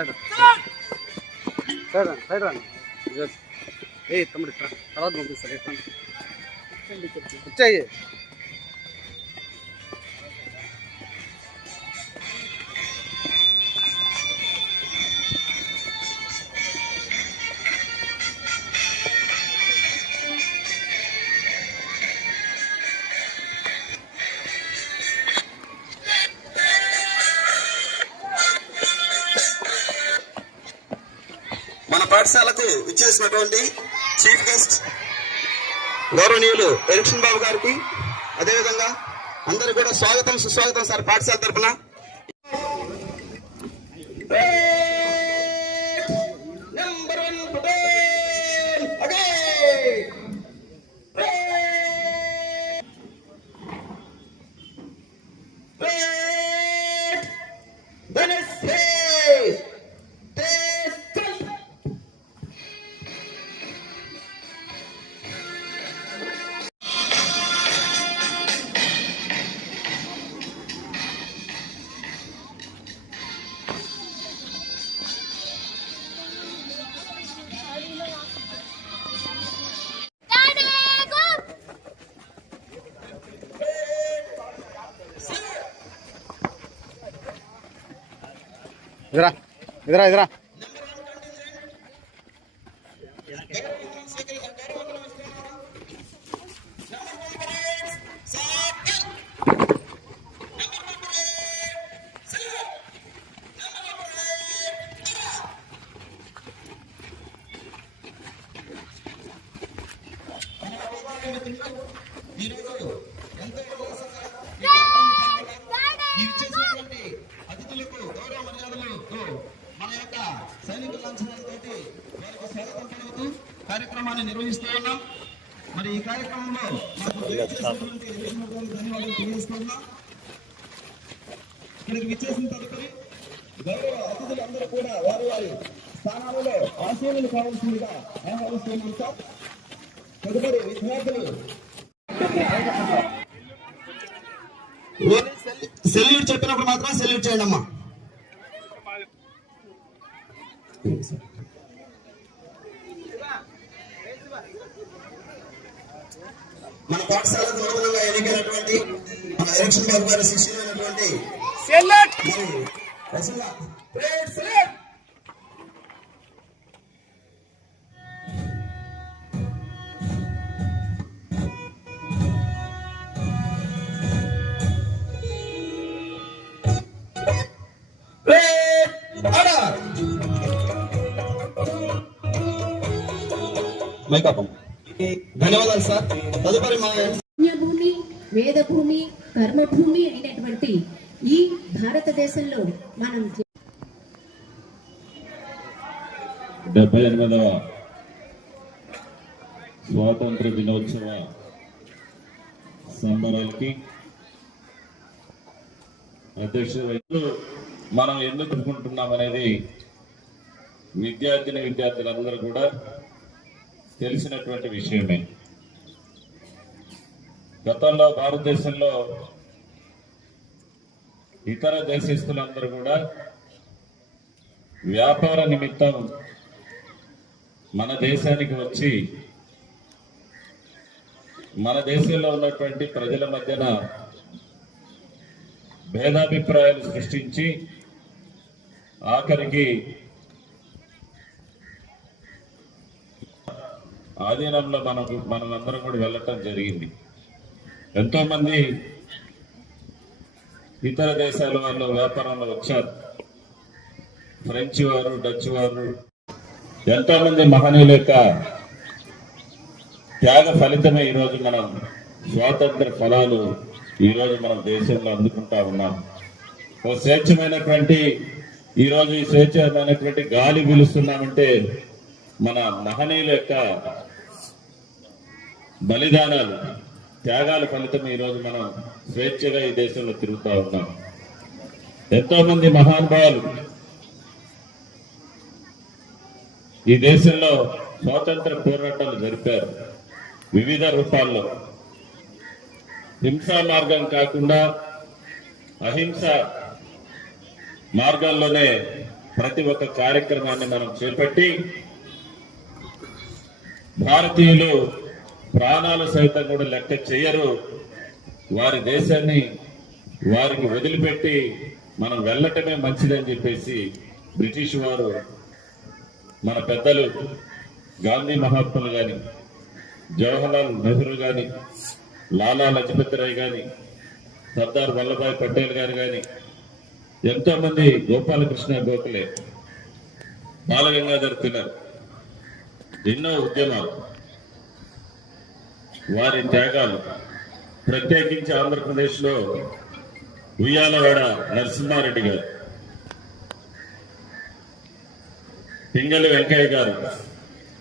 Side. Side రండి side రండి ఏ తమ్ముడు ఇట్రా. తర్వాత పంపిస్తారు ఎట్లా వచ్చాయి. మన పాఠశాలకు ఇచ్చేసినటువంటి చీఫ్ గెస్ట్ గౌరవనీయులు ఎరిక్షన్ బాబు గారికి. అదేవిధంగా అందరూ కూడా స్వాగతం సుస్వాగతం సార్ పాఠశాల తరఫున ఇదరా ఇదరా ఇదరా ఈ యొక్క సైనిక లాంఛనాలతోటి వారికి స్వాగతం పలుకుతూ కార్యక్రమాన్ని నిర్వహిస్తూ ఉన్నాం. మరి ఈ కార్యక్రమంలో ధన్యవాదాలు తెలియజేస్తున్నాం ఇక్కడికి విచ్చేసిన తదుపరి గౌరవ అతిథులు అందరూ కూడా వారి వారి స్థానాలలో ఆశీనులు కావాల్సిందిగా ఆహ్వానిస్తున్నాం సార్ తదుపరి విద్యార్థులు. సెల్యూట్ చెప్పినప్పుడు మాత్రం సెల్యూట్ చేయండి అమ్మా పాఠశాలకు నూతనంగా ఎన్నికైనటువంటి ఎలక్షన్ బాబు గారి శిష్యులైనటువంటి మరి రసూలా, ప్రేయర్ ధన్యవాదాలు సార్. తదుపరి మా పుణ్యభూమి వేదభూమి కర్మభూమి అయినటువంటి ఈ భారతదేశంలో మనం డెబ్బై ఎనిమిదవ స్వాతంత్ర దినోత్సవ సంబరాలకి అధ్యక్షుడు మనం ఎందుకు జరుపుకుంటున్నాం అనేది విద్యార్థిని విద్యార్థులందరూ కూడా తెలిసినటువంటి విషయమే. గతంలో భారతదేశంలో ఇతర దేశస్తులందరూ కూడా వ్యాపార నిమిత్తం మన దేశానికి వచ్చి మన దేశంలో ఉన్నటువంటి ప్రజల మధ్యన భేదాభిప్రాయాలు సృష్టించి ఆఖరికి ఆధీనంలో మనకు మనమందరం కూడా వెళ్ళటం జరిగింది. ఎంతోమంది ఇతర దేశాల వాళ్ళు వ్యాపారంలో వచ్చారు. ఫ్రెంచ్ వారు డచ్ వారు ఎంతో మంది మహనీయుల యొక్క త్యాగ ఫలితమే ఈరోజు మనం స్వాతంత్ర ఫలాలు ఈరోజు మన దేశంలో అందుకుంటా ఉన్నాం. ఓ స్వేచ్ఛమైనటువంటి ఈరోజు ఈ స్వేచ్ఛమైనటువంటి గాలి పీలుస్తున్నామంటే మన మహనీయుల యొక్క బలిదానాలు త్యాగాల ఫలితం ఈ రోజు మనం స్వేచ్ఛగా ఈ దేశంలో తిరుగుతూ ఉన్నాం. ఎంతో మంది మహానుభావులు ఈ దేశంలో స్వాతంత్ర పోరాటాలు జరిపారు. వివిధ రూపాల్లో. హింసా మార్గం కాకుండా అహింస మార్గాల్లోనే ప్రతి ఒక్క కార్యక్రమాన్ని మనం చేపట్టి భారతీయులు ప్రాణాలు సైతం కూడా లెక్క చేయరు. వారి దేశాన్ని వారికి వదిలిపెట్టి మనం వెళ్ళటమే మంచిదని చెప్పేసి బ్రిటిష్ వారు మన పెద్దలు గాంధీ మహాత్ములు గాని జవహర్లాల్ నెహ్రూ గాని లాలా లజపతి రాయ్ గాని సర్దార్ వల్లభాయ్ పటేల్ గారు కానీ ఎంతోమంది గోపాలకృష్ణ గోఖలే బాలగంగాధర్ తిలక్ ఎన్నో ఉద్యమాలు. వారి త్యాగాలు. ప్రత్యేకించి ఆంధ్రప్రదేశ్లో ఉయ్యాలవాడ నరసింహారెడ్డి గారు పింగళి వెంకయ్య గారు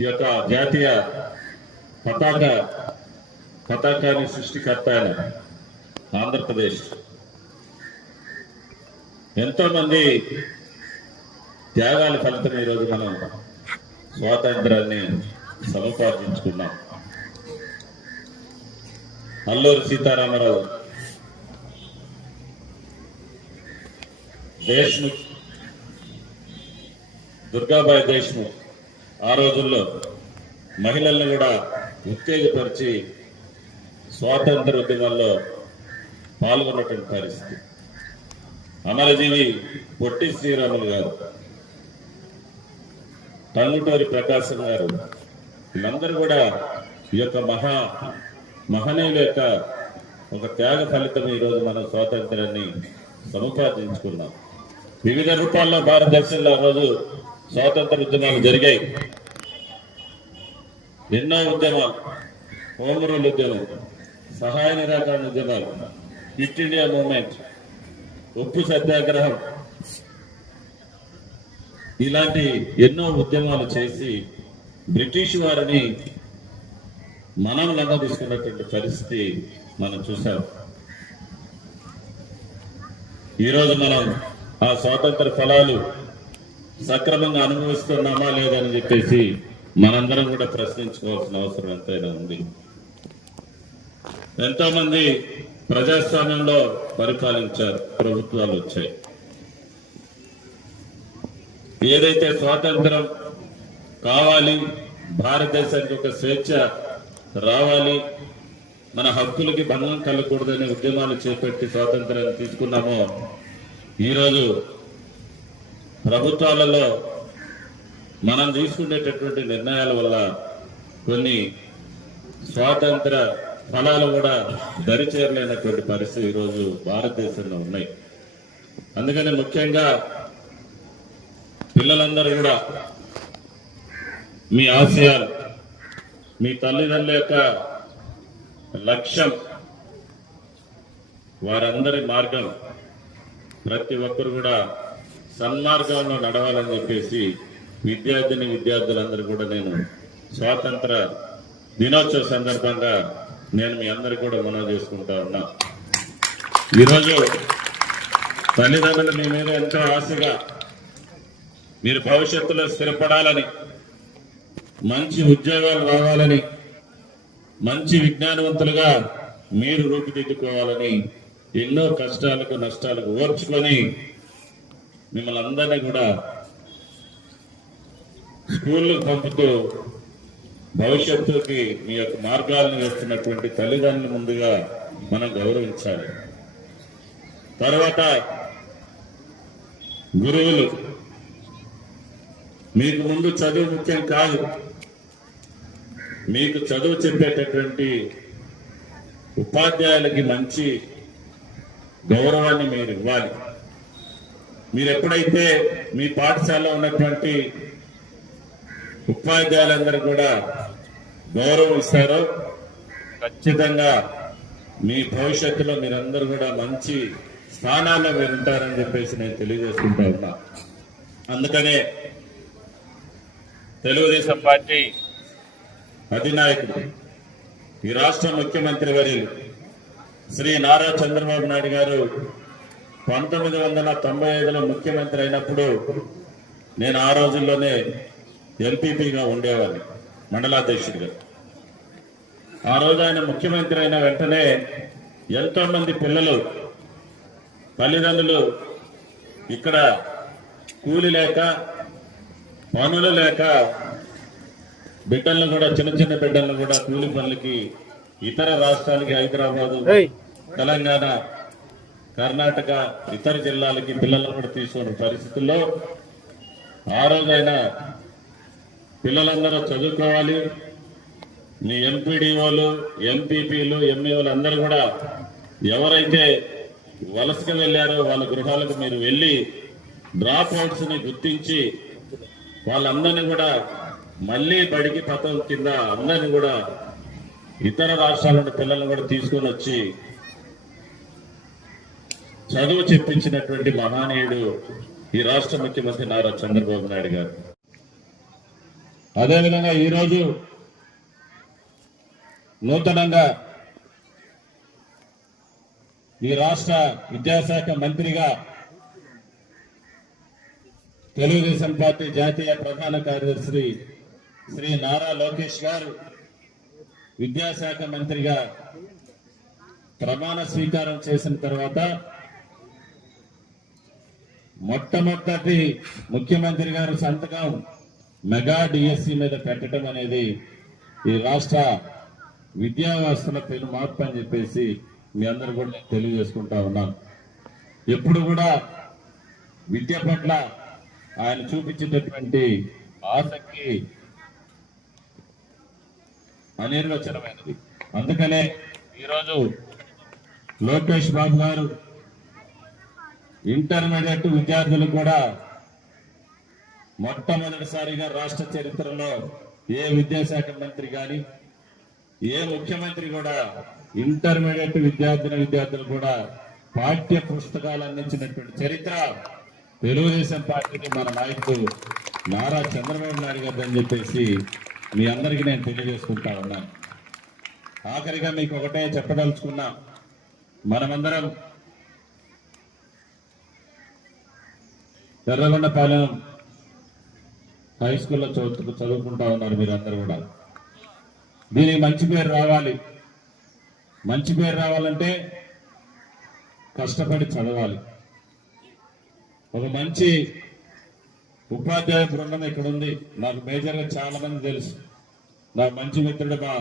ఈ యొక్క జాతీయ పతాక పతాకాన్ని సృష్టికర్త ఆయన ఆంధ్రప్రదేశ్. ఎంతో మంది త్యాగాల ఫలితం ఈరోజు మనం స్వాతంత్రాన్ని సముపార్జించుకున్నాం. అల్లూరి సీతారామరావు. దేశ్ముఖ్ దుర్గాబాయి దేశ్ముఖ్ ఆ రోజుల్లో మహిళల్ని కూడా ఉత్తేజపరిచి స్వాతంత్ర ఉద్యమంలో పాల్గొన్నటువంటి పరిస్థితి. అమరజీవి పొట్టి శ్రీరాములు గారు టంగుటూరి ప్రకాశం గారు వీళ్ళందరూ కూడా ఈ యొక్క మహా మహనీయుల యొక్క ఒక త్యాగ ఫలితం ఈ రోజు మనం స్వాతంత్రాన్ని సముపార్జించుకున్నాం. వివిధ రూపాల్లో భారతదేశంలో ఆ రోజు స్వాతంత్ర ఉద్యమాలు జరిగాయి. ఎన్నో ఉద్యమాలు హోమ్ రూల్ ఉద్యమం సహాయ నిరాకరణ ఉద్యమాలు క్విట్ ఇండియా మూవ్మెంట్ ఉప్పు సత్యాగ్రహం ఇలాంటి ఎన్నో ఉద్యమాలు చేసి బ్రిటిష్ వారిని మనం లెక్క తీసుకున్నటువంటి పరిస్థితి మనం చూసాం ఈరోజు మనం ఆ స్వాతంత్ర ఫలాలు సక్రమంగా అనుభవిస్తున్నామా లేదని చెప్పేసి మనందరం కూడా ప్రశ్నించుకోవాల్సిన అవసరం ఎంతైనా ఉంది. ఎంతోమంది ప్రజాస్వామ్యంలో పరిపాలించారు ప్రభుత్వాలు వచ్చాయి. ఏదైతే స్వాతంత్రం కావాలి భారతదేశానికి ఒక స్వేచ్ఛ రావాలి. మన హక్కులకి భంగం కలగకూడదనే ఉద్యమాలు చేపట్టి స్వాతంత్రాన్ని తీసుకున్నామో ఈరోజు ప్రభుత్వాలలో మనం తీసుకునేటటువంటి నిర్ణయాల వల్ల కొన్ని స్వాతంత్ర ఫలాలు కూడా దరిచేరలేనటువంటి పరిస్థితి ఈరోజు భారతదేశంలో ఉన్నాయి. అందుకని ముఖ్యంగా పిల్లలందరూ కూడా మీ ఆశయాలు మీ తల్లిదండ్రుల యొక్క లక్ష్యం వారందరి మార్గం. ప్రతి ఒక్కరు కూడా సన్మార్గంలో నడవాలని చెప్పేసి విద్యార్థిని విద్యార్థులందరూ కూడా నేను స్వాతంత్ర దినోత్సవ సందర్భంగా నేను మీ అందరు కూడా మనం చేసుకుంటా ఉన్నా. ఈరోజు తల్లిదండ్రులు మీ మీద ఎంతో ఆశగా మీరు భవిష్యత్తులో స్థిరపడాలని మంచి ఉద్యోగాలు రావాలని మంచి విజ్ఞానవంతులుగా మీరు రూపుదిద్దుకోవాలని ఎన్నో కష్టాలకు నష్టాలకు ఓర్చుకొని మిమ్మల్ని అందరినీ కూడా స్కూళ్ళకు పంపుతూ భవిష్యత్తుకి మీ యొక్క మార్గాలను వేస్తున్నటువంటి తల్లిదండ్రులు ముందుగా మనం గౌరవించాలి. తర్వాత గురువులు మీకు ముందు చదువు ముఖ్యం కాదు. మీకు చదువు చెప్పేటటువంటి ఉపాధ్యాయులకి మంచి గౌరవాన్ని మీరు ఇవ్వాలి. మీరు ఎప్పుడైతే మీ పాఠశాలలో ఉన్నటువంటి ఉపాధ్యాయులందరూ కూడా గౌరవం ఇస్తారో ఖచ్చితంగా మీ భవిష్యత్తులో మీరందరూ కూడా మంచి స్థానాల్లో మీరు ఉంటారని చెప్పేసి నేను తెలియజేసుకుంటా ఉన్నా. అందుకనే తెలుగుదేశం పార్టీ అధినాయకుడు. ఈ రాష్ట్ర ముఖ్యమంత్రి వర్యులు శ్రీ నారా చంద్రబాబు నాయుడు గారు పంతొమ్మిది వందల తొంభై ఐదులో ముఖ్యమంత్రి అయినప్పుడు నేను ఆ రోజుల్లోనే ఎంపీపీగా ఉండేవాడిని మండలాధ్యక్షుడిగా. ఆ రోజు ఆయన ముఖ్యమంత్రి అయిన వెంటనే ఎంతో మంది పిల్లలు తల్లిదండ్రులు ఇక్కడ కూలి లేక పనులు లేక బిడ్డలను కూడా చిన్న చిన్న బిడ్డలను కూడా కూలి పనులకి ఇతర రాష్ట్రాలకి హైదరాబాదు తెలంగాణ కర్ణాటక ఇతర జిల్లాలకి పిల్లలను కూడా తీసుకున్న పరిస్థితుల్లో ఆ రోజైనా పిల్లలందరూ చదువుకోవాలి. మీ ఎంపీడీఓలు ఎంపీపీలు ఎంఈఓలు అందరూ కూడా ఎవరైతే వలసకు వెళ్ళారో వాళ్ళ గృహాలకు మీరు వెళ్ళి డ్రాప్ అవుట్స్ని గుర్తించి వాళ్ళందరినీ కూడా మళ్ళీ బడికి పథకం కింద అందరిని కూడా ఇతర రాష్ట్రాల నుండి పిల్లల్ని కూడా తీసుకొని వచ్చి చదువు చెప్పించినటువంటి మహానీయుడు ఈ రాష్ట్ర ముఖ్యమంత్రి నారా చంద్రబాబు నాయుడు గారు. అదేవిధంగా ఈరోజు నూతనంగా ఈ రాష్ట్ర విద్యాశాఖ మంత్రిగా తెలుగుదేశం పార్టీ జాతీయ ప్రధాన కార్యదర్శి శ్రీ నారా లోకేష్ గారు విద్యాశాఖ మంత్రిగా ప్రమాణ స్వీకారం చేసిన తర్వాత మొట్టమొదటి ముఖ్యమంత్రి గారు సంతకం మెగా డిఎస్సి మీద పెట్టడం అనేది ఈ రాష్ట్ర విద్యా వ్యవస్థల పెను మార్పు అని చెప్పేసి మీ అందరూ కూడా నేను తెలియజేసుకుంటా ఉన్నాను. ఎప్పుడు కూడా విద్య పట్ల ఆయన చూపించేటటువంటి ఆసక్తి అనిర్వచనమైనది అందుకనే ఈరోజు లోకేష్ బాబు గారు ఇంటర్మీడియట్ విద్యార్థులు కూడా మొట్టమొదటిసారిగా రాష్ట్ర చరిత్రలో ఏ విద్యాశాఖ మంత్రి కానీ ఏ ముఖ్యమంత్రి కూడా ఇంటర్మీడియట్ విద్యార్థిని విద్యార్థులు కూడా పాఠ్య పుస్తకాలు అందించినటువంటి చరిత్ర తెలుగుదేశం పార్టీకి మన నాయకుడు నారా చంద్రబాబు నాయుడు గారు అని చెప్పేసి మీ అందరికీ నేను తెలియజేసుకుంటా ఉన్నాను ఆఖరిగా మీకు ఒకటే చెప్పదలుచుకున్నా. మనమందరం ఎర్రగొండపాలెం హై స్కూల్లో చదువు చదువుకుంటా ఉన్నారు మీరందరూ కూడా. దీనికి మంచి పేరు రావాలి. మంచి పేరు రావాలంటే కష్టపడి చదవాలి. ఒక మంచి ఉపాధ్యాయ బృందం ఇక్కడ ఉంది నాకు మేజర్గా చాలా మంది తెలుసు. నా మంచి మిత్రుడు మా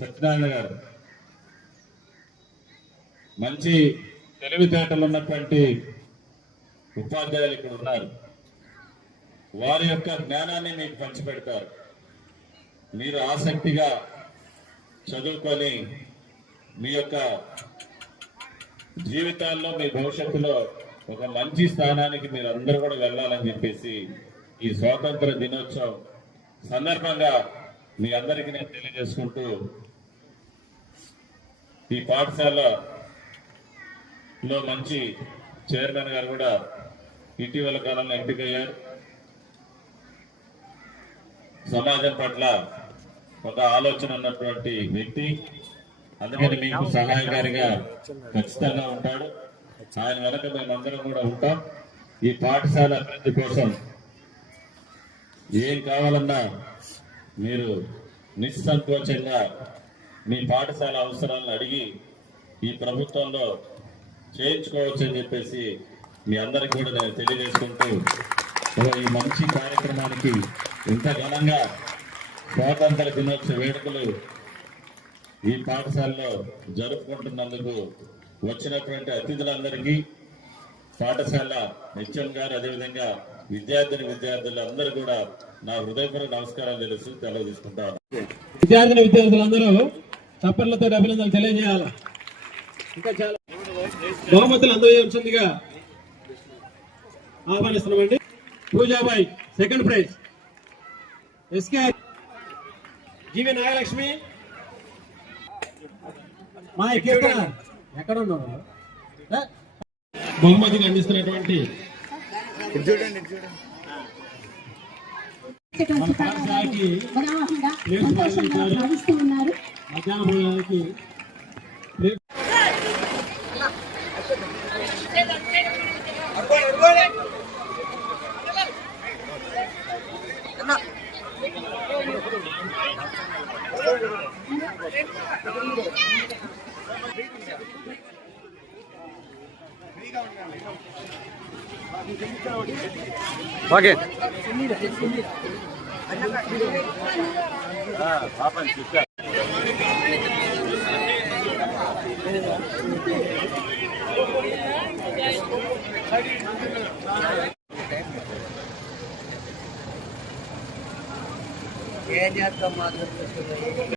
సత్యనారాయణ గారు. మంచి తెలివితేటలు ఉన్నటువంటి ఉపాధ్యాయులు ఇక్కడ ఉన్నారు. వారి యొక్క జ్ఞానాన్ని మీకు పంచిపెడతారు. మీరు ఆసక్తిగా చదువుకొని మీ యొక్క జీవితాల్లో మీ భవిష్యత్తులో ఒక మంచి స్థానానికి మీరు అందరూ కూడా వెళ్ళాలని చెప్పేసి ఈ స్వాతంత్ర దినోత్సవం సందర్భంగా మీ అందరికీ నేను తెలియజేసుకుంటూ ఈ పాఠశాలలో మంచి చైర్మన్ గారు కూడా ఇటీవల కాలంలో ఎంపికయ్యారు. సమాజం పట్ల ఒక ఆలోచన ఉన్నటువంటి వ్యక్తి. అందుకని మీకు సహాయకారిగా ఖచ్చితంగా ఉంటాడు. ఆయన వెనక మేమందరం కూడా ఉంటాం. ఈ పాఠశాల అభివృద్ధి కోసం ఏం కావాలన్నా మీరు నిస్సంకోచంగా మీ పాఠశాల అవసరాలను అడిగి ఈ ప్రభుత్వంలో చేయించుకోవచ్చు అని చెప్పేసి మీ అందరికి కూడా నేను తెలియజేసుకుంటూ ఈ మంచి కార్యక్రమానికి ఇంత ఘనంగా స్వాతంత్ర దినోత్సవ వేడుకలు ఈ పాఠశాలలో జరుపుకుంటున్నందుకు వచ్చినటువంటి అతిథులందరికీ పాఠశాల నిత్యం గారు అదేవిధంగా విద్యార్థిని విద్యార్థులు అందరూ కూడా నా హృదయపూర్వక నమస్కారాలు తెలుసు తెలియజేసుకుంటాను విద్యార్థిని విద్యార్థులందరూ తప్పట్లతో అభినందనలు తెలియజేయాలి. ఇంకా చాలా బహుమతులు అందజేయాల్సిందిగా ఆహ్వానిస్తున్నామండి. Poojabai second prize S K G V Nagalakshmi. మా కీర్తన ఎక్కడ ఉన్నారు బహుమతిగా అందిస్తున్నటువంటి Thank you. ఓకే. ఏం చేస్తాం మాత్రం